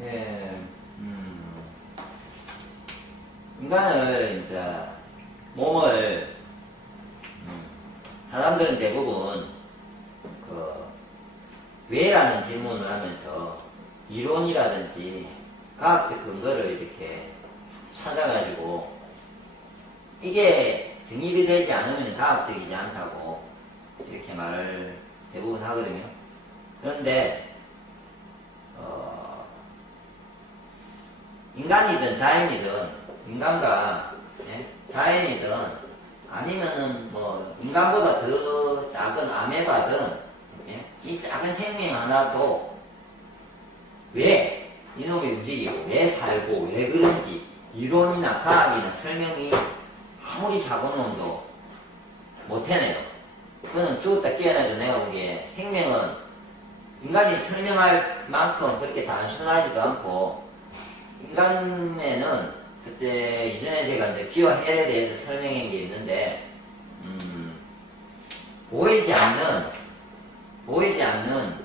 예, 인간을, 이제, 몸을, 사람들은 대부분, 왜라는 질문을 하면서 이론이라든지 과학적 근거를 이렇게 찾아가지고, 이게 정립이 되지 않으면 과학적이지 않다고 이렇게 말을 대부분 하거든요. 그런데, 인간이든 자연이든, 인간과 자연이든, 아니면은 뭐, 인간보다 더 작은 아메바든, 이 작은 생명 하나도 왜 이놈이 움직이고, 왜 살고, 왜 그런지, 이론이나 과학이나 설명이 아무리 작은 놈도 못 해내요. 그거는 죽었다 깨어나도 내가 보기에 생명은 인간이 설명할 만큼 그렇게 단순하지도 않고, 인간에는 그때 이전에 제가 이제 기와 헬에 대해서 설명한 게 있는데, 보이지 않는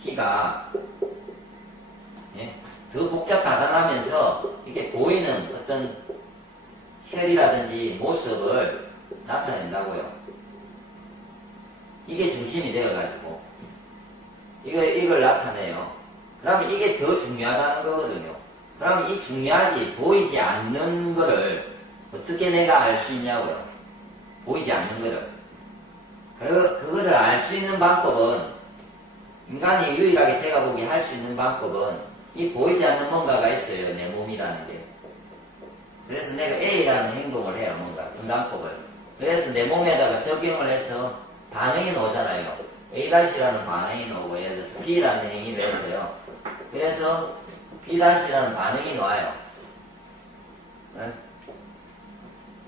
희가, 더 복잡하다하면서 이게 보이는 어떤 혈이라든지 모습을 나타낸다고요. 이게 중심이 되어가지고, 이걸 나타내요. 그러면 이게 더 중요하다는 거거든요. 그러면 이 중요하지, 보이지 않는 거를 어떻게 내가 알 수 있냐고요. 보이지 않는 거를. 그거를 알 수 있는 방법은, 인간이 유일하게 제가 보기에 할 수 있는 방법은, 이 보이지 않는 뭔가가 있어요. 내 몸이라는 게. 그래서 내가 A라는 행동을 해요. 뭔가, 분단법을. 그래서 내 몸에다가 적용을 해서 반응이 나오잖아요. A-라는 반응이 나오고, 예를 들어서 B라는 행위를 했어요. 그래서 B-라는 반응이 나와요.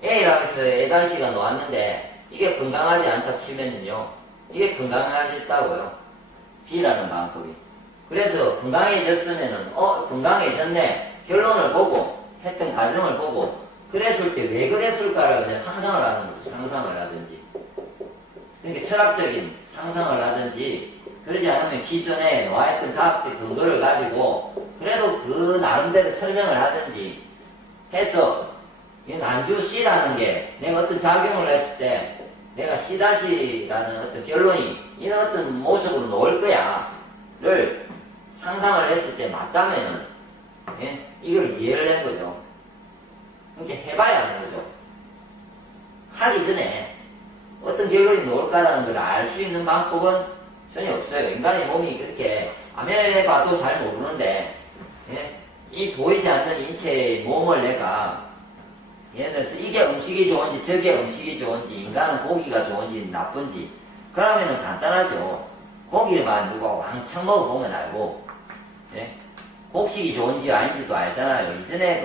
A라고 해서 A-가 나왔는데, 이게 건강하지 않다 치면은요, 이게 건강해졌다고요. B라는 방법이. 그래서 건강해졌으면은, 건강해졌네. 결론을 보고, 했던 과정을 보고, 그랬을 때 왜 그랬을까를 그냥 상상을 하는 거죠. 상상을 하든지. 그러니까 철학적인 상상을 하든지, 그러지 않으면 기존에 나와있던 과학적 근거를 가지고, 그래도 그 나름대로 설명을 하든지 해서, 이 난주 C라는 게 내가 어떤 작용을 했을 때, 내가 C-라는 어떤 결론이 이런 어떤 모습으로 나올 거야. 를 상상을 했을 때 맞다면은, 이걸 이해를 한 거죠. 그러니까 해봐야 하는 거죠. 하기 전에 어떤 결론이 나올까라는 걸 알 수 있는 방법은 전혀 없어요. 인간의 몸이 그렇게 아메바도 잘 모르는데, 이 보이지 않는 인체의 몸을 내가 예를 들어서 이게 음식이 좋은지 저게 음식이 좋은지 인간은 고기가 좋은지 나쁜지 그러면은 간단하죠. 고기만 누가 왕창 먹어보면 알고 곡식이 좋은지 아닌지도 알잖아요. 이전에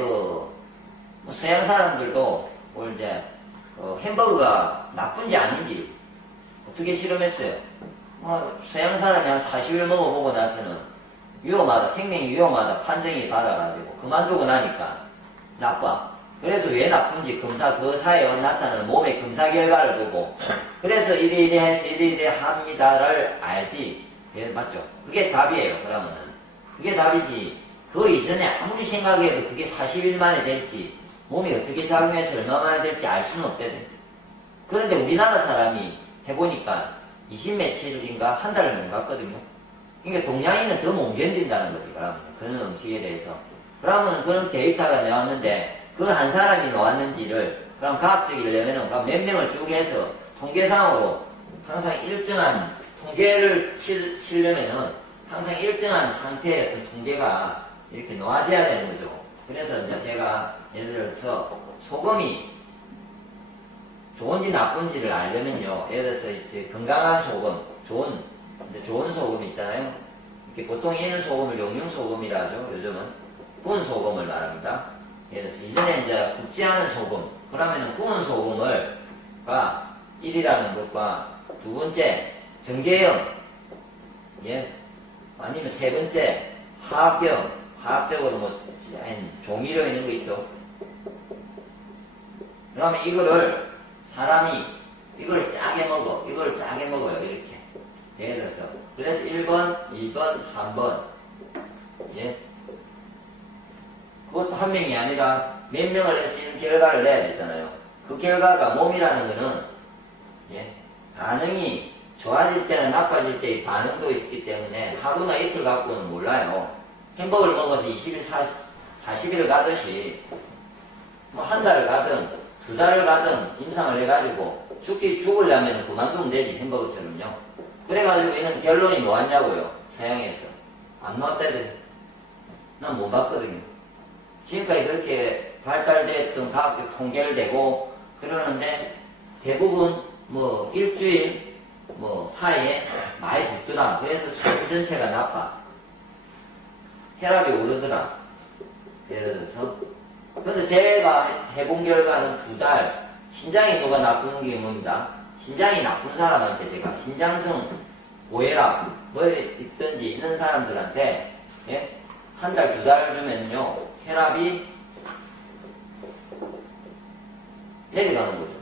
서양 사람들도 이제 햄버거가 나쁜지 아닌지 어떻게 실험했어요. 서양 사람이 한 40일 먹어보고 나서는 위험하다, 생명이 위험하다 판정이 받아가지고 그만두고 나니까 나빠. 그래서 왜 나쁜지 그 사이에 나타나는 몸의 검사 결과를 보고, 그래서 이래 해서 이래 합니다를 알지. 맞죠? 그게 답이에요, 그러면은. 그게 답이지. 그 이전에 아무리 생각해도 그게 40일 만에 될지, 몸이 어떻게 작용해서 얼마나 될지 알 수는 없대요. 그런데 우리나라 사람이 해보니까 20 며칠인가 한 달을 못 갔거든요. 그러니까 동양인은 더 못 견딘다는 거지, 그러면. 그런 음식에 대해서. 그러면 그런 데이터가 나왔는데, 그 한 사람이 나왔는지를, 그럼 과학적이려면은 몇 명을 쭉 해서 통계상으로 항상 일정한 통계를 치려면은 항상 일정한 상태의 어떤 통계가 이렇게 나와져야 되는 거죠. 그래서 이제 제가 예를 들어서 소금이 좋은지 나쁜지를 알려면요. 예를 들어서 이제 건강한 소금, 좋은 소금 있잖아요. 이렇게 보통 있는 소금을 용융소금이라 하죠. 요즘은 구운 소금을 말합니다. 예를 들어서 이전에 이제 굽지 않은 소금, 그러면은 구운 소금을 1이라는 것과 두 번째 정제염, 아니면 세 번째 화학적으로 뭐 조미료 있는 거 있죠. 그러면 이거를 사람이 이걸 짜게 먹어요. 이렇게 예를 들어서. 그래서 1번, 2번, 3번. 예. 그것도 한 명이 아니라 몇 명을 해서 이런 결과를 내야 되잖아요. 그 결과가 몸이라는 거는, 예. 반응이 좋아질 때나 나빠질 때의 반응도 있기 때문에 하루나 이틀 갖고는 몰라요. 햄버거를 먹어서 20일, 40일을 가듯이, 뭐 한 달을 가든, 두 달을 가든 임상을 해가지고 죽으려면 그만두면 되지, 햄버거처럼요. 그래가지고 이는 결론이 뭐였냐고요, 서양에서. 안 나왔다더니. 난 못 봤거든요. 지금까지 그렇게 발달됐던 과학적 통계를 대고 그러는데 대부분 뭐 일주일 뭐 사이에 많이 붙더라. 그래서 腸전체가 나빠. 혈압이 오르더라. 예를 들어서. 근데 제가 해본 결과는 2달 신장이 누가 나쁜 경우입니다. 신장이 나쁜 사람한테 제가 신장성 고혈압 뭐 있든지 있는 사람들한테 예? 한 달, 2달 주면요 혈압이 내려가는 거죠.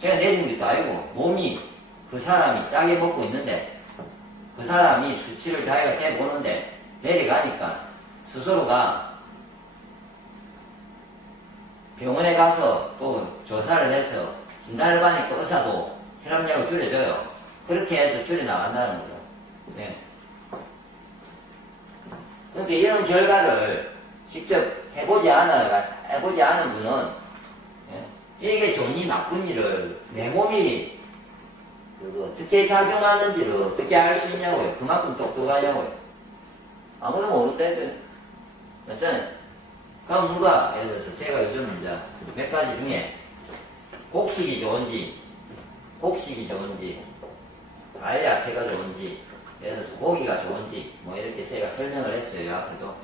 제가 내린 것도 아니고 몸이 그 사람이 짜게 먹고 있는데 그 사람이 수치를 자기가 재보는데 내려가니까 스스로가 병원에 가서 또 조사를 해서 진단을 받으니까 의사도 혈압약을 줄여줘요. 그렇게 해서 줄여나간다는 거죠. 네. 그러니까 이런 결과를 직접 해보지 않은 분은 예? 이게 좋니 나쁜 일을 내 몸이 어떻게 작용하는지를 어떻게 알 수 있냐고요. 그만큼 똑똑하냐고요. 아무도 모르는데 맞잖아요. 그럼 누가 예를 들어서 제가 요즘 이제 몇 가지 중에 곡식이 좋은지 알야채가 좋은지 예를 들어서 고기가 좋은지 뭐 이렇게 제가 설명을 했어요. 앞에도.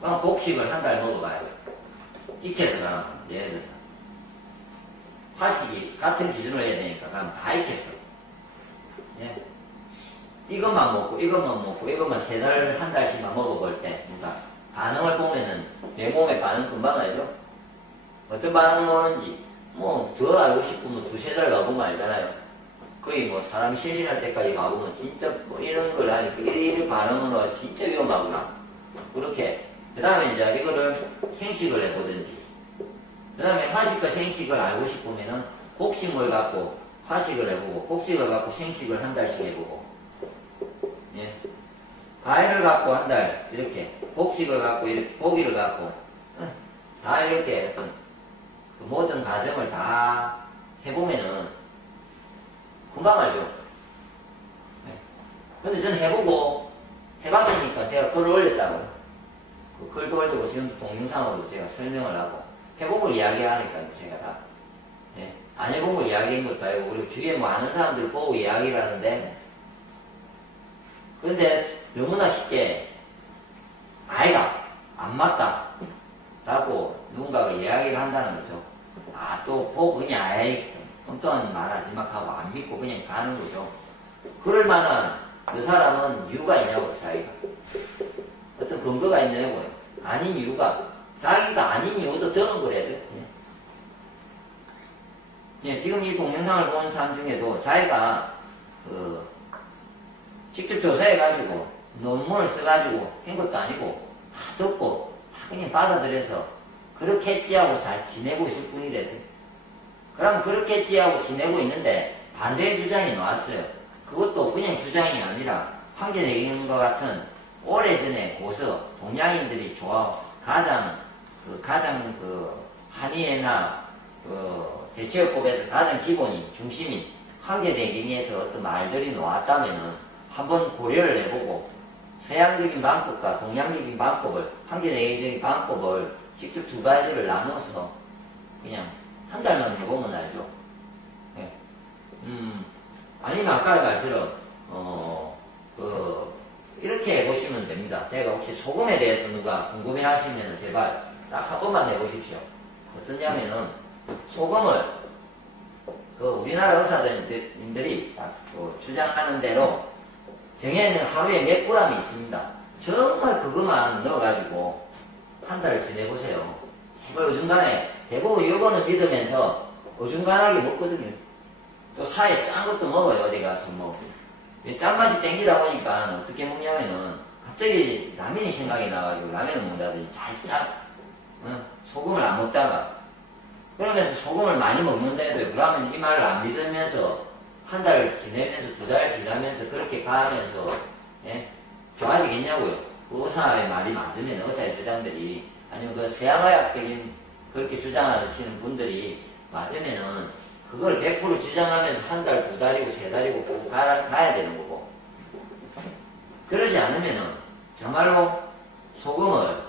그럼 곡식을 한 달 먹어봐요. 익혀서 가면 예를 들어서 화식이 같은 기준으로 해야 되니까 그럼 다 익혔어. 예? 이것만 먹고 이것만 3달 한 달씩만 먹어볼 때 그러니까 반응을 보면은 내 몸의 반응 금방 알죠? 어떤 반응을 오는지 뭐 더 알고 싶으면 2-3달 가보면 알잖아요. 거의 뭐 사람이 실신할 때까지 가보면 진짜 뭐 이런 걸 하니까 이런 반응으로 진짜 위험하구나. 그렇게 그 다음에 이제 이거를 생식을 해보든지 그 다음에 화식과 생식을 알고 싶으면은 곡식물 갖고 화식을 해보고 곡식을 갖고 생식을 한 달씩 해보고 예. 과일을 갖고 한 달 이렇게 곡식을 갖고 이렇게 고기를 갖고 다 이렇게 어떤 그 모든 과정을 다 해보면은 금방 알죠. 네. 근데 저는 해보고 해봤으니까 제가 글을 올렸다고요. 그 글도 올리고 지금 동영상으로 제가 설명을 하고 해본 걸 이야기하니까요. 제가 다. 네. 안 해본 걸 이야기한 것도 아니고 우리 주위에 뭐 아는 사람들 보고 이야기를 하는데 근데 너무나 쉽게 아이가 안 맞다 라고 누군가가 이야기를 한다는 거죠. 아 또 보고 그냥 아이 엉뚱한 말하지 막 하고 안 믿고 그냥 가는 거죠. 그럴 만한 그 사람은 이유가 있냐고요. 자기가 어떤 근거가 있냐고요. 아닌 이유가 자기가 아닌 이유도 더 억울해야 돼요. 예, 지금 이 동영상을 보는 사람 중에도 자기가 직접 조사해가지고 논문을 써가지고 한 것도 아니고 다 듣고 다 그냥 받아들여서 그렇게 했지하고 잘 지내고 있을 뿐이래요. 그럼 그렇게 했지하고 지내고 있는데 반대의 주장이 나왔어요. 그것도 그냥 주장이 아니라 황제대경과 같은 오래전에 고서 동양인들이 가장 한의회나 대체요법에서 가장 기본인 중심인 황제대경에서 어떤 말들이 나왔다면은 한번 고려를 해보고 서양적인 방법과 동양적인 방법을 황제대경적인 방법을 직접 두 가지를 나눠서 그냥 한 달만 해보면 알죠. 네. 아니면 아까 말처럼 이렇게 해보시면 됩니다. 제가 혹시 소금에 대해서 누가 궁금해 하시면 제발 딱 한 번만 해보십시오. 어떠냐면은 소금을 우리나라 의사님들이 주장하는 대로 정해있는 하루에 몇 g이 있습니다. 정말 그것만 넣어가지고 한 달을 지내보세요. 제발 어중간에 대부분 이거는 믿으면서 어중간하게 먹거든요. 또 사이에 짠 것도 먹어요, 어디 가서 뭐. 짠맛이 땡기다 보니까 어떻게 먹냐면은 갑자기 라면이 생각이 나가지고 라면을 먹는다든지 소금을 안 먹다가 그러면서 소금을 많이 먹는데도 그러면 이 말을 안 믿으면서 한 달 지내면서 두 달 지나면서 그렇게 가면서 예? 좋아지겠냐고요. 그 의사의 말이 맞으면 의사의 주장들이 아니면 그 세양의학적인 그렇게 주장하시는 분들이 맞으면은 그걸 100% 주장하면서 한 달, 두 달이고 세 달이고 꼭 가야 되는 거고 그러지 않으면은 정말로 소금을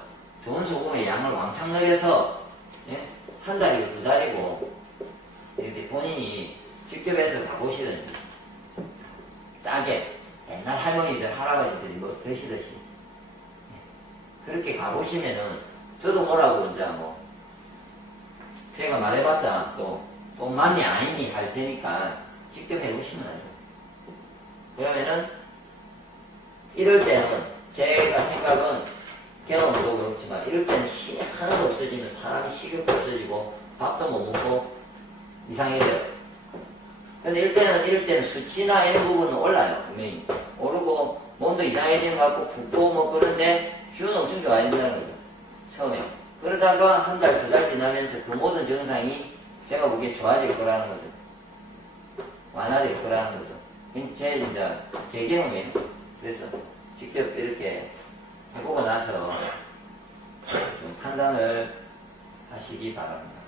좋은 소금의 양을 왕창 넣어서 예? 한 달이고 두 달이고 이렇게 본인이 직접 해서 가보시든지 짜게 옛날 할머니들 할아버지들이 뭐 드시듯이 그렇게 가보시면은 저도 뭐라고 이제 뭐 제가 말해봤자 또 만이 아니니 할 테니까 직접 해보시면 알죠. 그러면은 이럴 때는 제가 생각은 경험도 그렇지만 이럴 때는 힘이 하나도 없어지면 사람이 식욕도 없어지고 밥도 못 먹고 이상해져요. 근데 이럴 때는 수치나 이런 부분은 올라요. 분명히 오르고 몸도 이상해지는 것 같고 붓고 뭐 그런데 기운은 엄청 좋아진다는 거죠. 처음에. 그러다가 한 달, 두 달 지나면서 그 모든 증상이 제가 보기에 좋아질 거라는 거죠. 완화될 거라는 거죠. 제 경험이에요. 그래서 직접 이렇게 해보고 나서 좀 판단을 하시기 바랍니다.